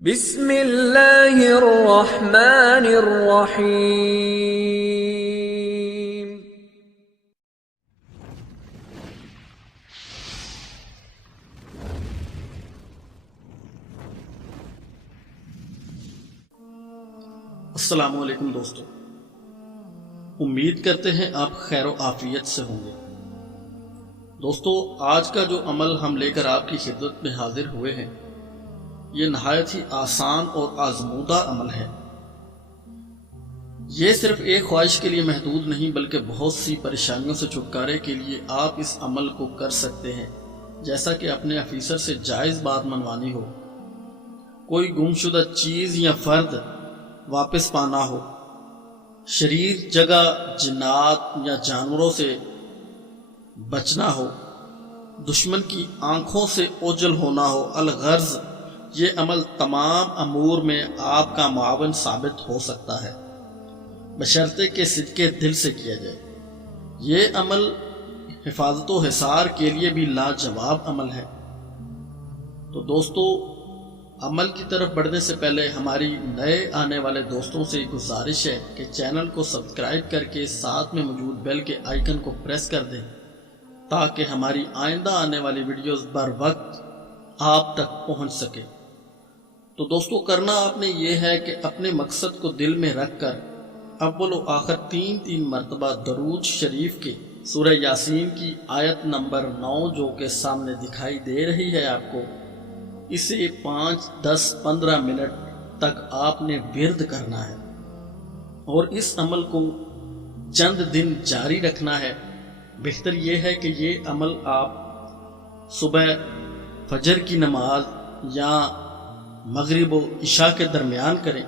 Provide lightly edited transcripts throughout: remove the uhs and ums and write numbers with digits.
بسم اللہ الرحمن الرحیم۔ السلام علیکم دوستو، امید کرتے ہیں آپ خیر و عافیت سے ہوں گے۔ دوستو، آج کا جو عمل ہم لے کر آپ کی خدمت میں حاضر ہوئے ہیں، یہ نہایت ہی آسان اور آزمودہ عمل ہے۔ یہ صرف ایک خواہش کے لیے محدود نہیں بلکہ بہت سی پریشانیوں سے چھٹکارے کے لیے آپ اس عمل کو کر سکتے ہیں، جیسا کہ اپنے آفیسر سے جائز بات منوانی ہو، کوئی گمشدہ چیز یا فرد واپس پانا ہو، شریر جگہ جنات یا جانوروں سے بچنا ہو، دشمن کی آنکھوں سے اوجھل ہونا ہو، الغرض یہ عمل تمام امور میں آپ کا معاون ثابت ہو سکتا ہے، بشرطے کہ صدقے دل سے کیا جائے۔ یہ عمل حفاظت و حصار کے لیے بھی لاجواب عمل ہے۔ تو دوستو، عمل کی طرف بڑھنے سے پہلے ہماری نئے آنے والے دوستوں سے گزارش ہے کہ چینل کو سبسکرائب کر کے ساتھ میں موجود بیل کے آئیکن کو پریس کر دیں تاکہ ہماری آئندہ آنے والی ویڈیوز بر وقت آپ تک پہنچ سکے۔ تو دوستو، کرنا آپ نے یہ ہے کہ اپنے مقصد کو دل میں رکھ کر اول و آخر تین مرتبہ درود شریف کے سورہ یاسین کی آیت نمبر 9 جو کہ سامنے دکھائی دے رہی ہے آپ کو، اسے 5، 10، 15 منٹ تک آپ نے ورد کرنا ہے اور اس عمل کو چند دن جاری رکھنا ہے۔ بہتر یہ ہے کہ یہ عمل آپ صبح فجر کی نماز یا مغرب و عشاء کے درمیان کریں۔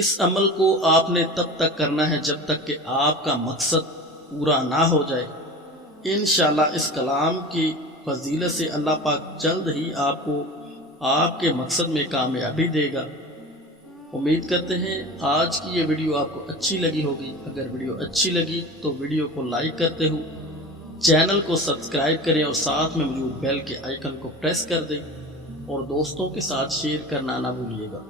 اس عمل کو آپ نے تب تک کرنا ہے جب تک کہ آپ کا مقصد پورا نہ ہو جائے۔ انشاءاللہ اس کلام کی فضیلت سے اللہ پاک جلد ہی آپ کو آپ کے مقصد میں کامیابی دے گا۔ امید کرتے ہیں آج کی یہ ویڈیو آپ کو اچھی لگی ہوگی۔ اگر ویڈیو اچھی لگی تو ویڈیو کو لائک کرتے ہو، چینل کو سبسکرائب کریں اور ساتھ میں موجود بیل کے آئیکن کو پریس کر دیں اور دوستوں کے ساتھ شیئر کرنا نہ بھولیے گا۔